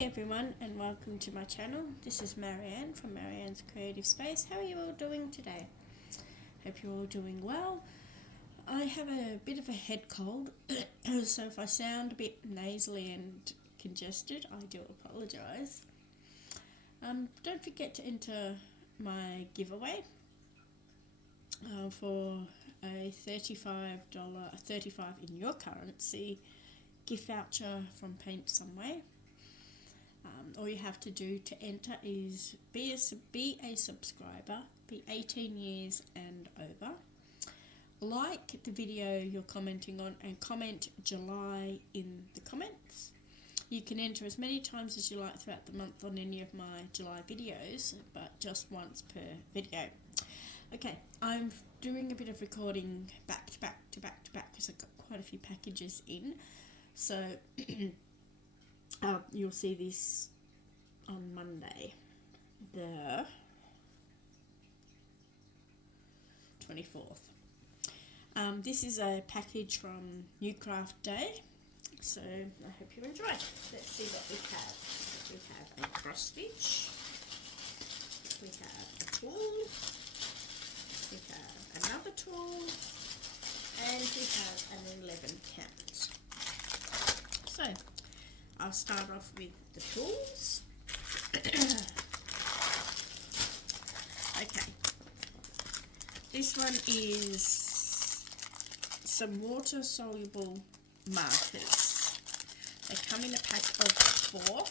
Hey everyone, and welcome to my channel. This is Marianne from Marianne's Creative Space. How are you all doing today? Hope you're all doing well. I have a bit of a head cold, so if I sound a bit nasally and congested, I do apologise. Don't forget to enter my giveaway for a $35 in your currency gift voucher from Paint Some Way. All you have to do to enter is be a subscriber, be 18 years and over, like the video you're commenting on, and comment July in the comments. You can enter as many times as you like throughout the month on any of my July videos, but just once per video. Okay, I'm doing a bit of recording back to back because I've got quite a few packages in, so you'll see this on Monday, the 24th. This is a package from Newcraftday, so I hope you enjoy. Let's see what we have. We have a cross stitch, we have a tool, we have another tool, and we have an 11 count. So I'll start off with the tools. Okay, this one is some water soluble markers. They come in a pack of 4.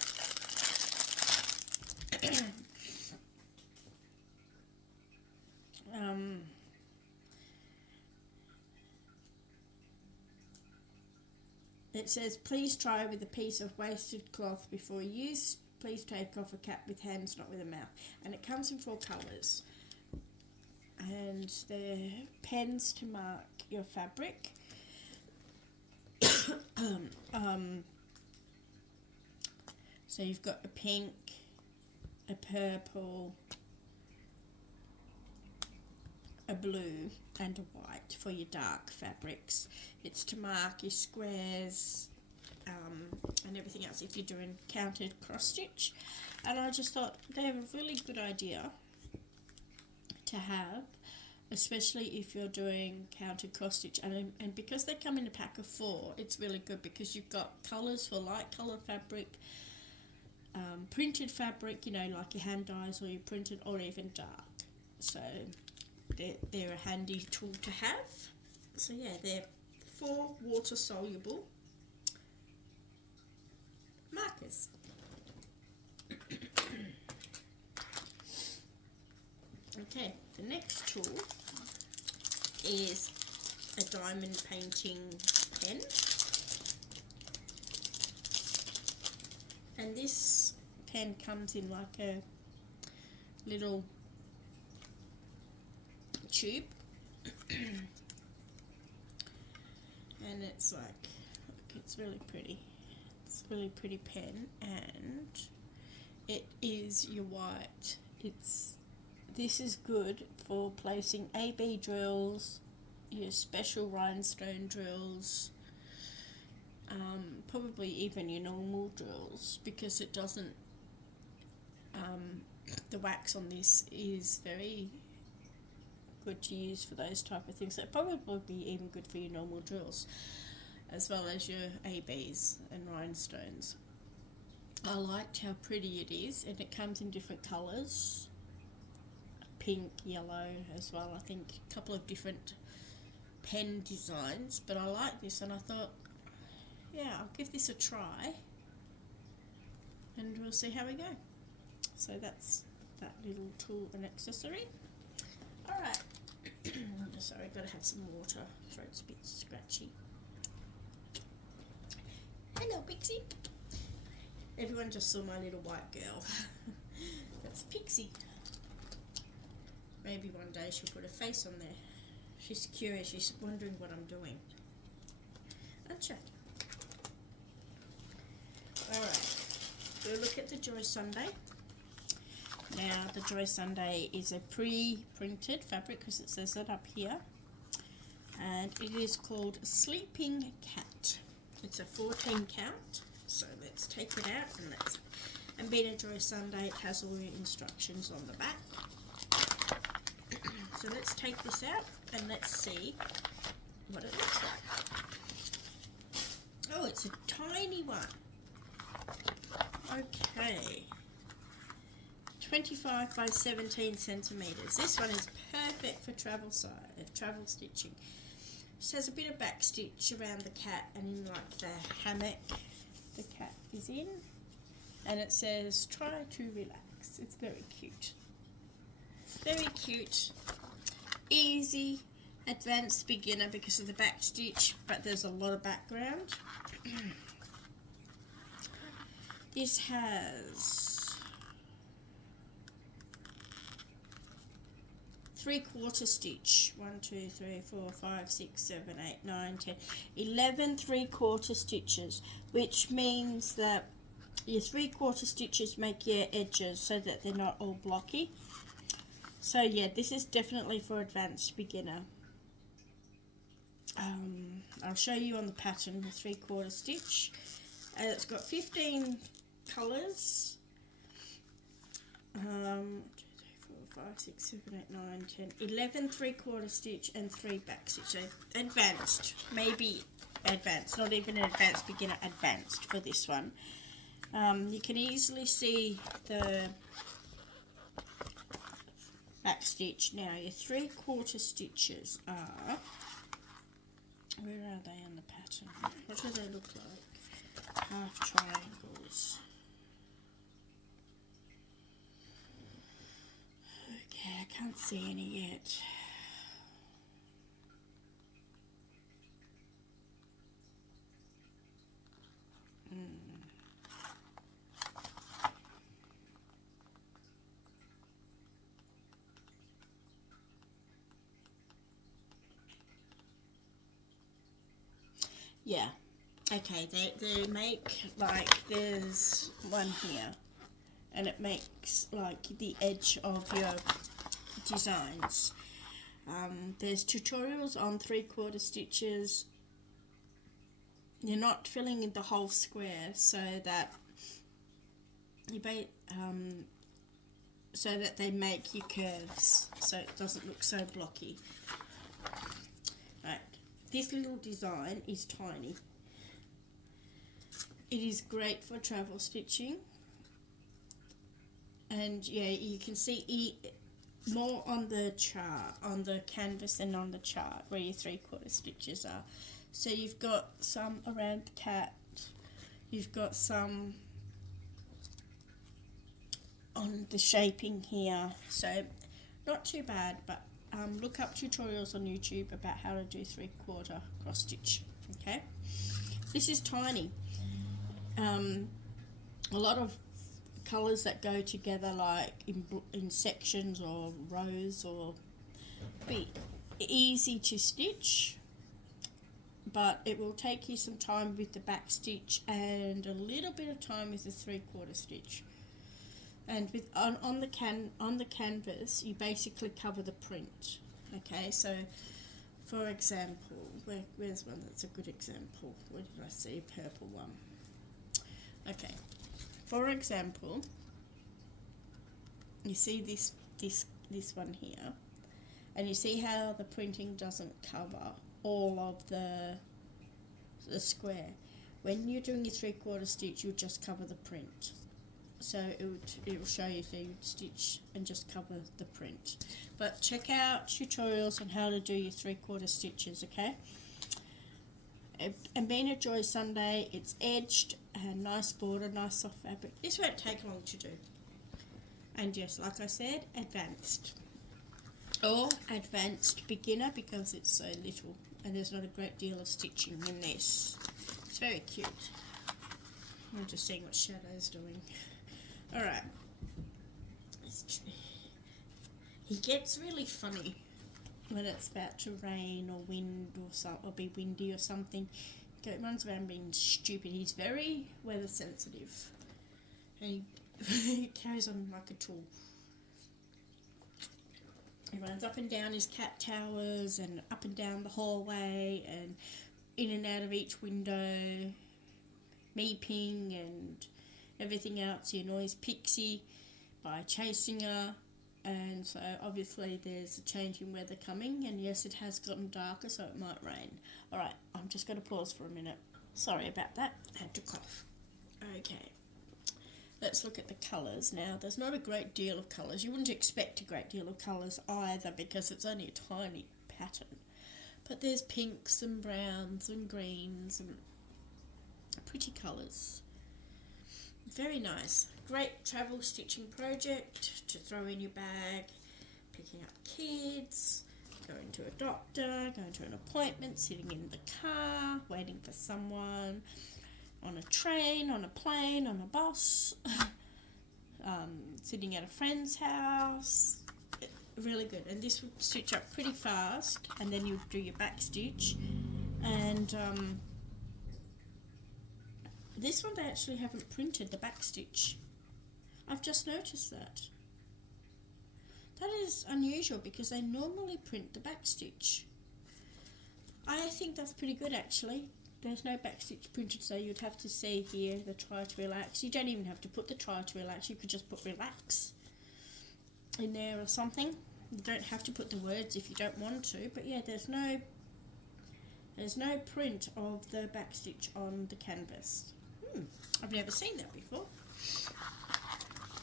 It says, please try with a piece of wasted cloth before use. Please take off a cap with hands, not with a mouth. And it comes in 4 colours. And they're pens to mark your fabric. So you've got a pink, a purple, a blue and a white for your dark fabrics. It's to mark your squares and everything else if you're doing counted cross stitch. And I just thought they're a really good idea to have, especially if you're doing counted cross stitch, and because they come in a pack of 4, it's really good because you've got colours for light colour fabric, printed fabric, you know, like your hand dyes or your printed, or even dark. So they're a handy tool to have. So yeah, they're 4 water soluble markers. Okay, the next tool is a diamond painting pen, and this pen comes in like a little tube and it's like, look, it's really pretty. It's a really pretty pen, and it is your white. This is good for placing AB drills, your special rhinestone drills, probably even your normal drills, because it doesn't, the wax on this is very good to use for those type of things. So it probably would be even good for your normal drills, as well as your ABs and rhinestones. I liked how pretty it is, and it comes in different colours, pink, yellow as well. I think a couple of different pen designs, but I like this, and I thought, yeah, I'll give this a try and we'll see how we go. So that's that little tool and accessory. Alright, sorry, I've got to have some water, throat's a bit scratchy. Hello, Pixie. Everyone just saw my little white girl. That's Pixie. Maybe one day she'll put a face on there. She's curious, she's wondering what I'm doing. Aren't you? Alright, we'll look at the Joy Sunday. Now, the Joy Sunday is a pre-printed fabric, because it says that up here. And it is called Sleeping Cat. It's a 14 count. So let's take it out and let's And Being a Joy Sunday, it has all your instructions on the back. So let's take this out and let's see what it looks like. Oh, it's a tiny one. Okay. 25 by 17 centimeters. This one is perfect for travel stitching. It has a bit of back stitch around the cat and in like the hammock the cat is in. And it says, try to relax. It's very cute. Very cute. Easy, advanced, beginner because of the back stitch, but there's a lot of background. This has 3/4 stitch. 1, 2, 3, 4, 5, 6, 7, 8, 9, 10, 11 3/4 stitches, which means that your 3/4 stitches make your edges so that they're not all blocky. So yeah, this is definitely for advanced beginner. I'll show you on the pattern the 3/4 stitch. It's got 15 colours. 1, 2, 3, 4, 5, 6, 7, 8, 9, 10, 11 3/4 stitch and 3 back stitch. So advanced, maybe advanced, not even an advanced beginner, advanced for this one. You can easily see the back stitch. Now your 3/4 stitches are, where are they on the pattern? What do they look like? Half triangles. Okay, I can't see any yet. Yeah, okay, they make, like, there's one here, and it makes, like, the edge of your designs. There's tutorials on 3/4 stitches. You're not filling in the whole square so that you so that they make your curves so it doesn't look so blocky. Right. This little design is tiny. It is great for travel stitching, and yeah, you can see more on the chart, on the canvas than on the chart where your 3/4 stitches are. So you've got some around the cat, you've got some on the shaping here, so not too bad, but look up tutorials on YouTube about how to do 3/4 cross stitch. Okay, this is tiny. A lot of colours that go together, like in sections or rows, or be easy to stitch, but it will take you some time with the back stitch and a little bit of time with the 3/4 stitch. And with on the canvas, you basically cover the print. Okay, so for example, where's one that's a good example? Where did I see a purple one? Okay, for example, you see this one here, and you see how the printing doesn't cover all of the square. When you're doing your 3/4 stitch, you'll just cover the print. So it will show you, so you stitch and just cover the print. But check out tutorials on how to do your 3/4 stitches, okay? And Being a Joy Sunday, it's edged, a nice border, nice soft fabric. This won't take long to do. And yes, like I said, advanced. Or advanced beginner, because it's so little and there's not a great deal of stitching in this. It's very cute. I'm just seeing what Shadow's doing. Alright. He gets really funny when it's about to rain or wind or be windy or something. He runs around being stupid. He's very weather sensitive. And he carries on like a tool. He runs up and down his cat towers and up and down the hallway and in and out of each window, meeping and everything else, you noise Pixie by chasing her. And so obviously there's a change in weather coming, and yes, it has gotten darker, so it might rain. Alright, I'm just going to pause for a minute. Sorry about that, I had to cough. Okay, let's look at the colours now. There's not a great deal of colours. You wouldn't expect a great deal of colours either, because it's only a tiny pattern. But there's pinks and browns and greens and pretty colours. Very nice. Great travel stitching project to throw in your bag, picking up kids, going to a doctor, going to an appointment, sitting in the car, waiting for someone, on a train, on a plane, on a bus, sitting at a friend's house. Really good. And this would stitch up pretty fast, and then you do your back stitch. And this one they actually haven't printed the back stitch. I've just noticed that. That is unusual, because they normally print the back stitch. I think that's pretty good actually. There's no back stitch printed, so you'd have to see here the try to relax. You don't even have to put the try to relax, you could just put relax in there or something. You don't have to put the words if you don't want to, but yeah, there's no print of the back stitch on the canvas. I've never seen that before.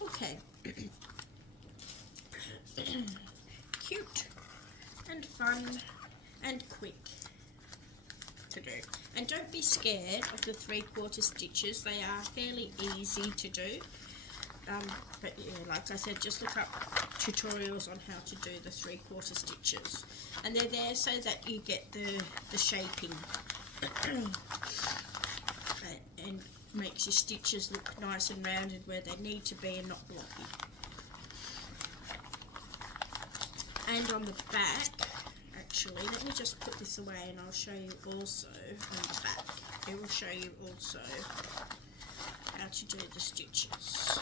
Okay. Cute and fun and quick to do. And don't be scared of the 3/4 stitches. They are fairly easy to do. But yeah, like I said, just look up tutorials on how to do the 3/4 stitches. And they're there so that you get the shaping. And makes your stitches look nice and rounded where they need to be and not blocky. And on the back, actually, let me just put this away and I'll show you also on the back. It will show you also how to do the stitches.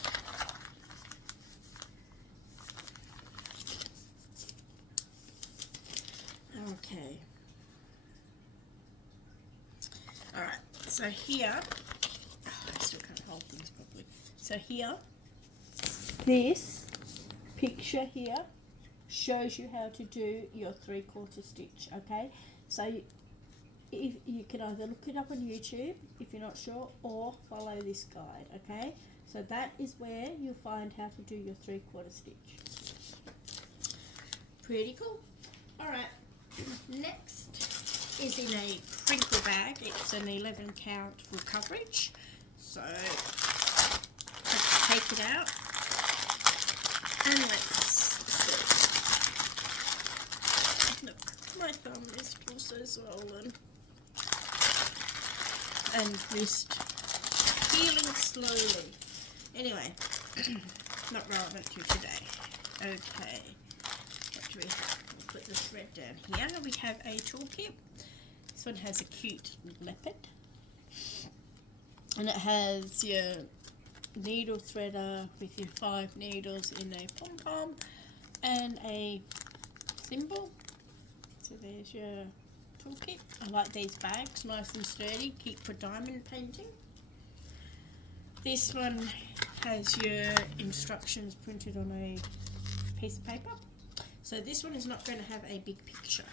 Okay. Alright, so here, I still can't hold things properly. So here, this picture here shows you how to do your 3/4 stitch, okay? So if you can either look it up on YouTube if you're not sure, or follow this guide, okay? So that is where you'll find how to do your 3/4 stitch. Pretty cool. Alright, next is in a crinkle bag. It's an 11 count full coverage. So let's take it out and let's see. Look, my thumb is also swollen and wrist healing slowly. Anyway, not relevant to today. Okay, what do we have? We'll put the thread down here. We have a toolkit. This one has a cute leopard, and it has your needle threader with your 5 needles in a pom-pom and a thimble. So there's your toolkit. I like these bags, nice and sturdy, keep for diamond painting. This one has your instructions printed on a piece of paper. So this one is not going to have a big picture,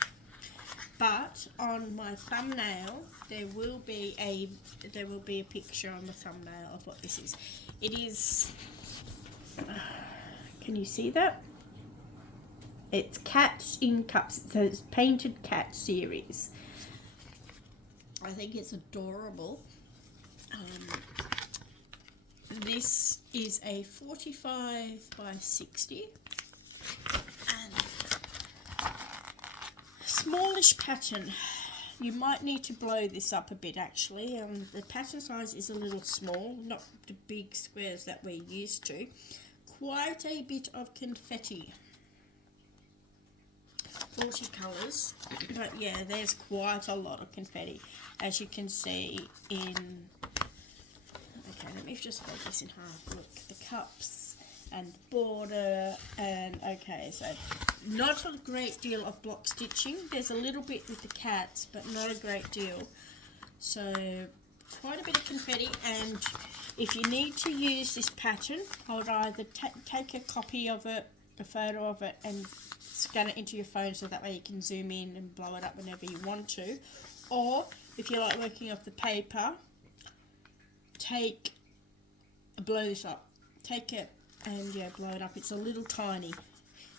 but on my thumbnail there will be a picture on the thumbnail of what this is. It is, can you see that? It's Cats in Cups. So it's Painted Cat series. I think it's adorable. This is a 45 by 60 and smallish pattern. You might need to blow this up a bit actually. The pattern size is a little small, not the big squares that we're used to. Quite a bit of confetti. 40 colours, but yeah, there's quite a lot of confetti, as you can see in. Okay, let me just hold this in half. Look, the cups and the border, and okay, so not a great deal of block stitching. There's a little bit with the cats, but not a great deal. So quite a bit of confetti, and if you need to use this pattern, I would either take a copy of it, a photo of it, and scan it into your phone so that way you can zoom in and blow it up whenever you want to. Or if you like working off the paper, blow this up. Take it and blow it up. It's a little tiny.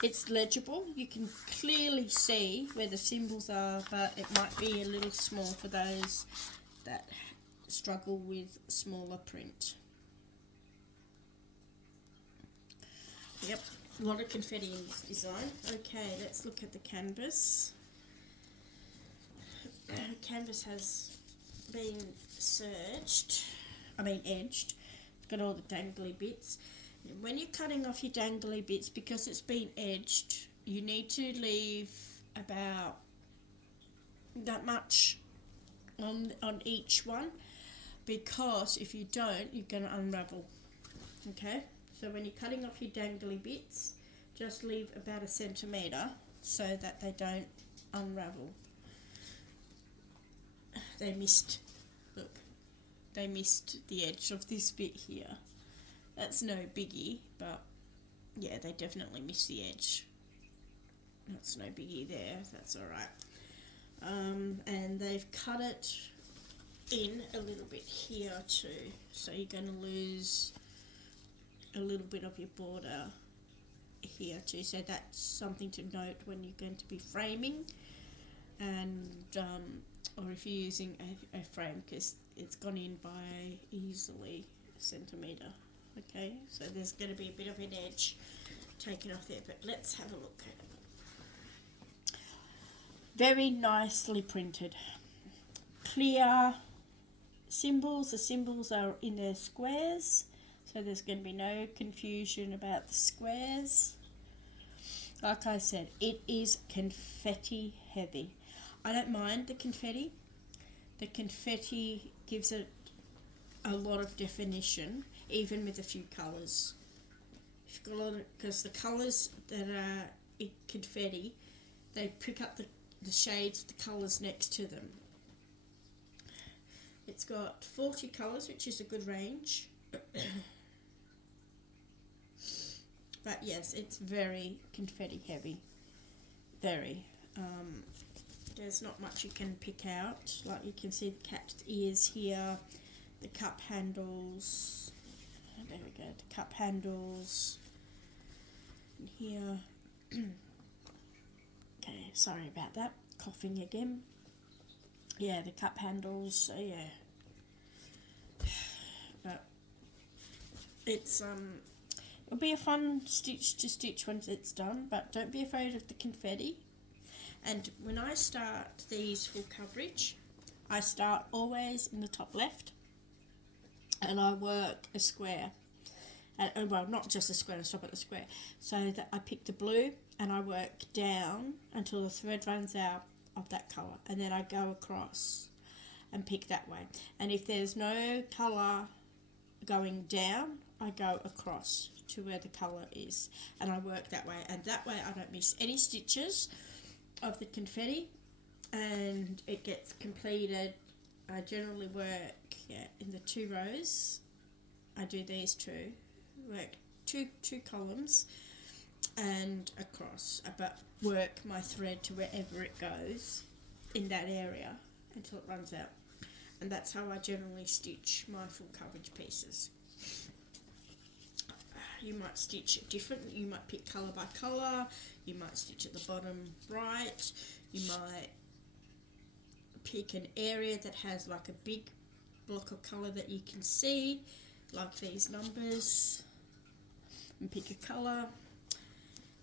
It's legible. You can clearly see where the symbols are, but it might be a little small for those that struggle with smaller print. Yep, a lot of confetti in this design. Okay, let's look at the canvas. Canvas has been edged. It's got all the dangly bits. When you're cutting off your dangly bits, because it's been edged, you need to leave about that much on each one, because if you don't, you're going to unravel. Okay, so when you're cutting off your dangly bits, just leave about 1 centimetre so that they don't unravel. They missed the edge of this bit here. That's no biggie, but yeah, they definitely missed the edge. That's no biggie there, that's alright. And they've cut it in a little bit here too, so you're going to lose a little bit of your border here too, so that's something to note when you're going to be framing, and or if you're using a frame, because it's gone in by easily 1 centimetre. Okay, so there's going to be a bit of an edge taken off there, but let's have a look at it. Very nicely printed. Clear symbols. The symbols are in their squares, so there's going to be no confusion about the squares. Like I said, it is confetti heavy. I don't mind the confetti. The confetti gives it a lot of definition, even with a few colours. Because the colours that are in confetti, they pick up the shades of the colours next to them. It's got 40 colours, which is a good range. But yes, it's very confetti heavy. Very. There's not much you can pick out. Like you can see the cat's ears here, the cup handles. There we go, the cup handles. And here. Okay, sorry about that. Coughing again. Yeah, the cup handles, so yeah. But it's it'll be a fun stitch to stitch once it's done, but don't be afraid of the confetti. And when I start these full coverage, I start always in the top left, and I work a square. Well, not just a square, I stop at the square. So that I pick the blue and I work down until the thread runs out of that colour, and then I go across and pick that way. And if there's no colour going down, I go across to where the colour is, and I work that way, and that way I don't miss any stitches of the confetti, and it gets completed. I generally work in the 2 rows. I do these two, work two columns and across, but work my thread to wherever it goes in that area until it runs out. And that's how I generally stitch my full coverage pieces. You might stitch it different. You might pick colour by colour. You might stitch at the bottom right. You might pick an area that has like a big block of colour that you can see, like these numbers, and pick a colour.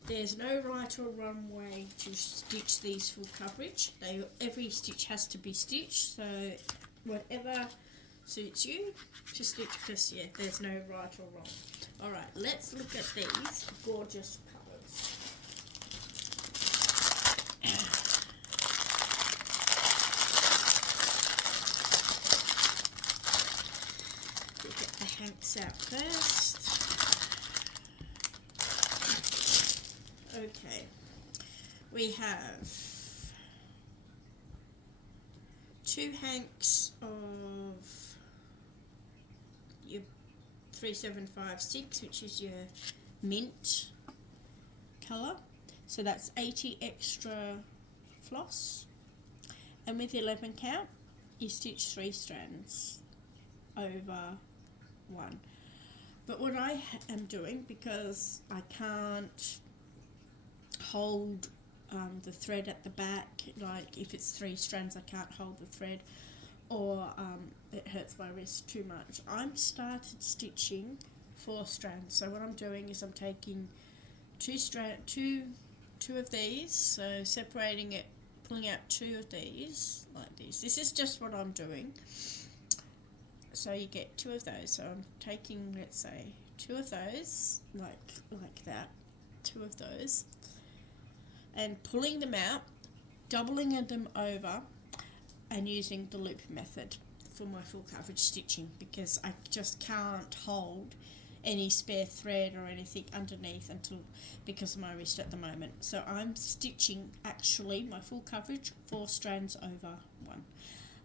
There's no right or wrong way to stitch these full coverage. Every stitch has to be stitched, so whatever suits you to stitch, because yeah, there's no right or wrong. Alright, let's look at these gorgeous colours. We'll get the hanks out first. Okay, we have 2 hanks of 3756, which is your mint colour. So that's 80 extra floss. And with 11 count, you stitch 3 strands over 1. But what I am doing, because I can't hold the thread at the back, like if it's 3 strands I can't hold the thread, or it hurts my wrist too much, I'm started stitching 4 strands. So what I'm doing is I'm taking two of these, so separating it, pulling out 2 of these like this. This is just what I'm doing. So you get 2 of those. So I'm taking, let's say, 2 of those, like that, 2 of those, and pulling them out, doubling them over, and using the loop method for my full coverage stitching, because I just can't hold any spare thread or anything underneath because of my wrist at the moment. So I'm stitching actually my full coverage 4 strands over 1,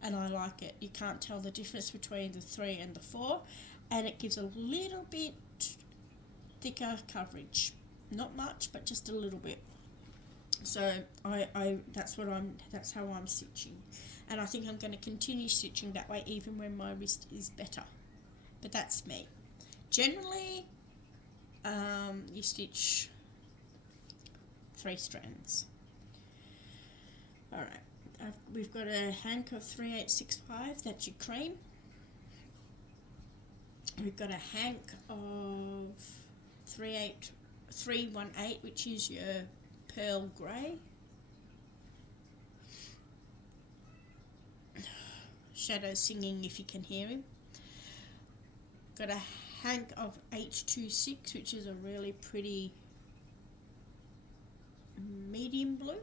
and I like it. You can't tell the difference between the 3 and the 4, and it gives a little bit thicker coverage, not much, but just a little bit. So that's how I'm stitching, and I think I'm going to continue stitching that way even when my wrist is better. But that's me. Generally, you stitch 3 strands. Alright, we've got a hank of 3865, that's your cream. We've got a hank of 318, which is your pearl grey. Shadow's singing if you can hear him. Got a hank of H26, which is a really pretty medium blue.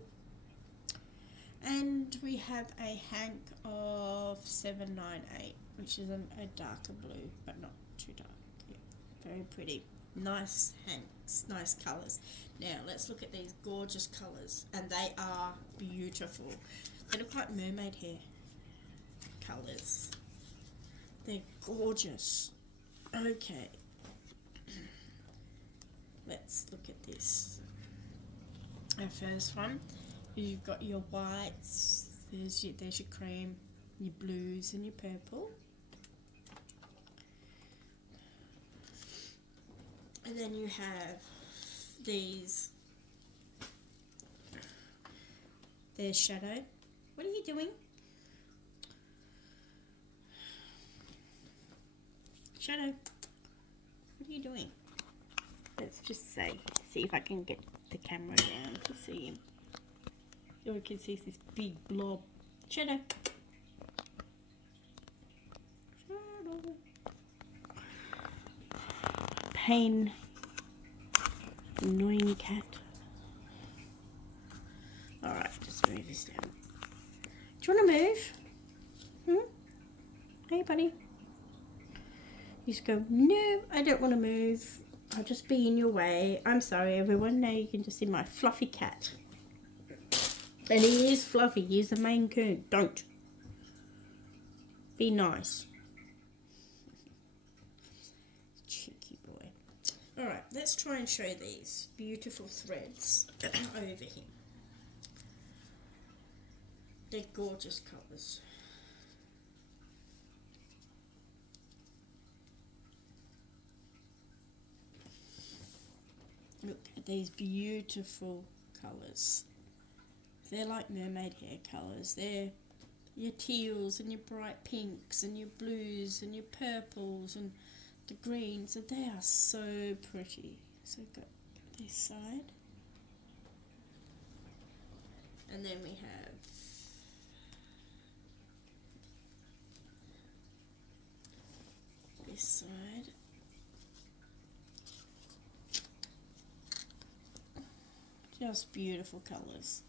And we have a hank of 798, which is a darker blue, but not too dark. Yeah, very pretty. Nice hanks, nice colours. Now let's look at these gorgeous colours, and they are beautiful. They look like mermaid hair colours. They're gorgeous. Okay, let's look at this. Our first one, you've got your whites, there's your cream, your blues and your purple. And then you have these. There's Shadow. What are you doing? Shadow, what are you doing? Let's just see if I can get the camera down to see him. All you can see is this big blob. Shadow. Shadow. Pain. Annoying cat. Alright, just move this down. Do you want to move? Hey, buddy. You just go, no, I don't want to move. I'll just be in your way. I'm sorry, everyone. Now you can just see my fluffy cat. And he is fluffy. He's a Maine Coon. Don't. Be nice. Cheeky boy. Alright, let's try and show these beautiful threads over him. They're gorgeous colours. Look at these beautiful colours. They're like mermaid hair colours. They're your teals and your bright pinks and your blues and your purples and the greens. And they are so pretty. So we've got this side. And then we have this side. Just beautiful colours.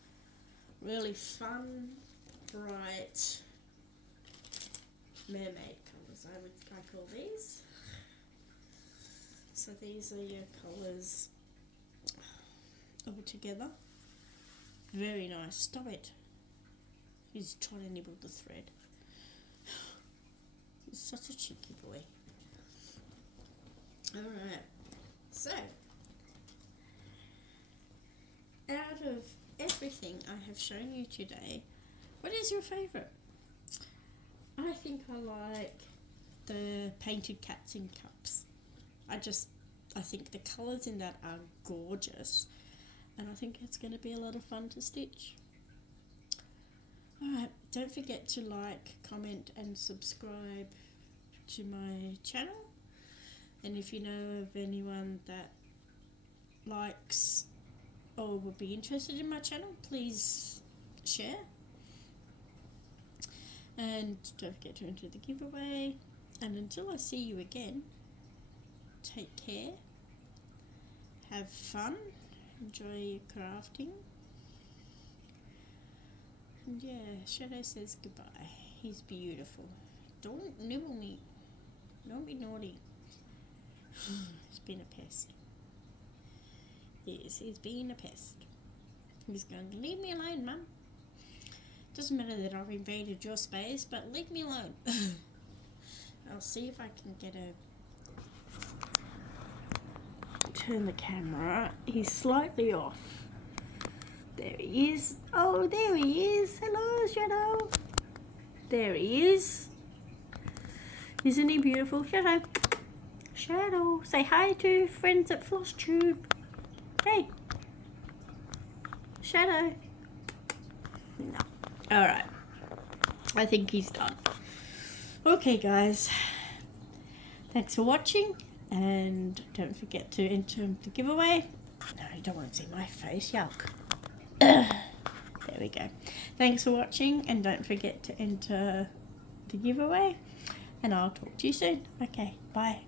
Really fun, bright mermaid colours, I call these. So these are your colours all together. Very nice. Stop it. He's trying to nibble the thread. He's such a cheeky boy. Alright, so out of everything I have shown you today, what is your favourite? I think I like the painted cats in cups. I think the colours in that are gorgeous, and I think it's going to be a lot of fun to stitch. Alright, don't forget to like, comment and subscribe to my channel, and if you know of anyone that likes or would be interested in my channel, please share. And don't forget to enter the giveaway, and until I see you again, take care, have fun, enjoy your crafting, and yeah, Shadow says goodbye. He's beautiful. Don't nibble me. Don't be naughty. He's been a pest. Yes, he's been a pest. He's going to leave me alone, Mum. Doesn't matter that I've invaded your space, but leave me alone. I'll see if I can get turn the camera. He's slightly off. There he is. Oh, there he is. Hello, Shadow. There he is. Isn't he beautiful? Shadow. Shadow. Say hi to friends at FlossTube. Hey. Shadow. No. Alright. I think he's done. Okay, guys. Thanks for watching. And don't forget to enter the giveaway. No, you don't want to see my face. Yuck. There we go. Thanks for watching, and don't forget to enter the giveaway, and I'll talk to you soon. Okay, bye.